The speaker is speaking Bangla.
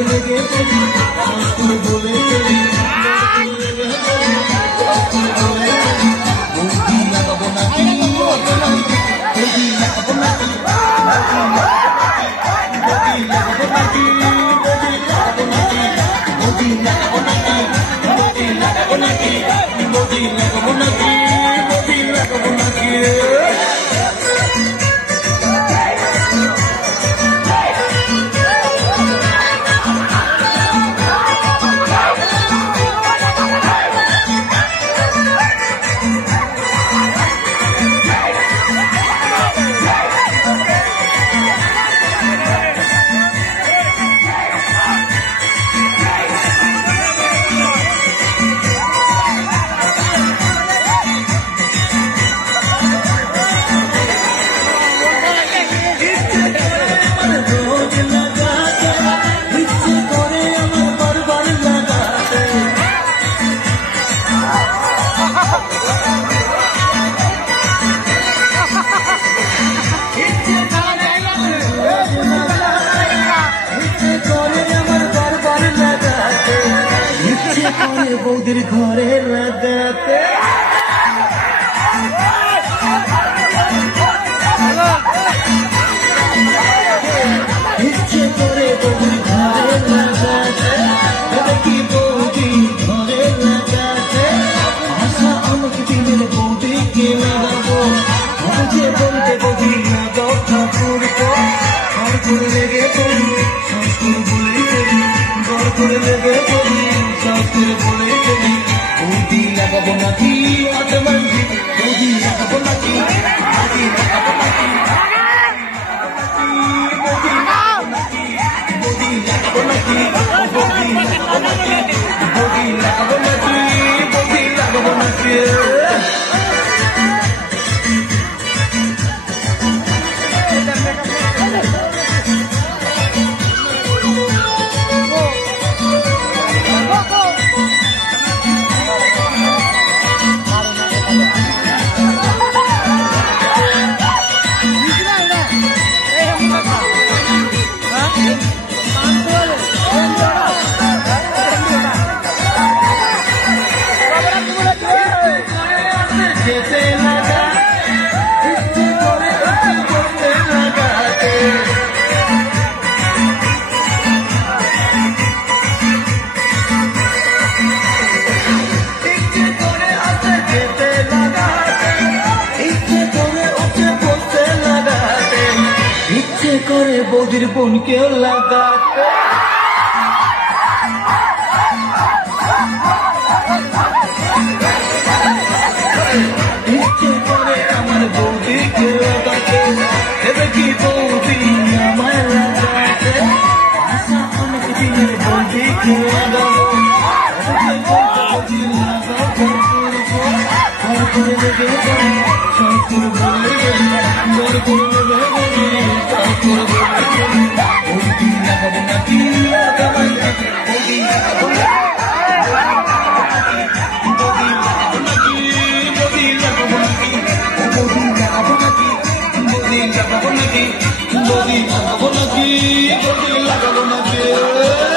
লেগে পড়ি শাস্ত্র বলে চলি বৌদি লাগাবো নাকি বৌদি লাগাবো নাকি বৌদি লাগাবো নাকি বৌদি লাগাবো নাকি বৌদি লাগাবো নাকি বৌদি লাগাবো নাকি বৌদি লাগাবো নাকি বৌদি লাগাবো নাকি বৌদির ঘরে লাগাতে ইচ্ছে করে বৌদির ঘরে লাগাতে কি বৌদি ঘরে লাগাতে আশা অনেক দিনের বৌদিকে লাগাবো যে বলতে বৌদি লাগাও ঠাকুর ঘর করে লেগে পড়ি শাস্ত্র বলে চলি ঘর করে লেগে পড়ি শাস্ত্র বলে চলি বৌদি লাগাবো নাকি আটমান্ডি বৌদি লাগাবো নাকি বৌদি লাগাবো নাকি বৌদি লাগাবো নাকি বৌদি লাগাবো নাকি বৌদি লাগাবো নাকি বৌদি লাগাবো নাকি বৌদি লাগাবো নাকি করে বৌদির বোনকেও লাগাতে ইচ্ছে করে আমার বৌদিকে লাগাতে এবে কি বৌদি আমায় লাগাতে আশা অনেক দিনের বৌদিকে লাগাবো বৌদি লাগাও ঘর করে লেগে পড়ি শাস্ত্র বলে গেলি ঘর করে লেগে পড়ি বৌদি লাগাবো নাকি বৌদি লাগাবো নাকি বৌদি লাগাবো নাকি বৌদি লাগাবো নাকি বৌদি লাগাবো নাকি বৌদি লাগাবো নাকি বৌদি লাগাবো নাকি বৌদি লাগাবো নাকি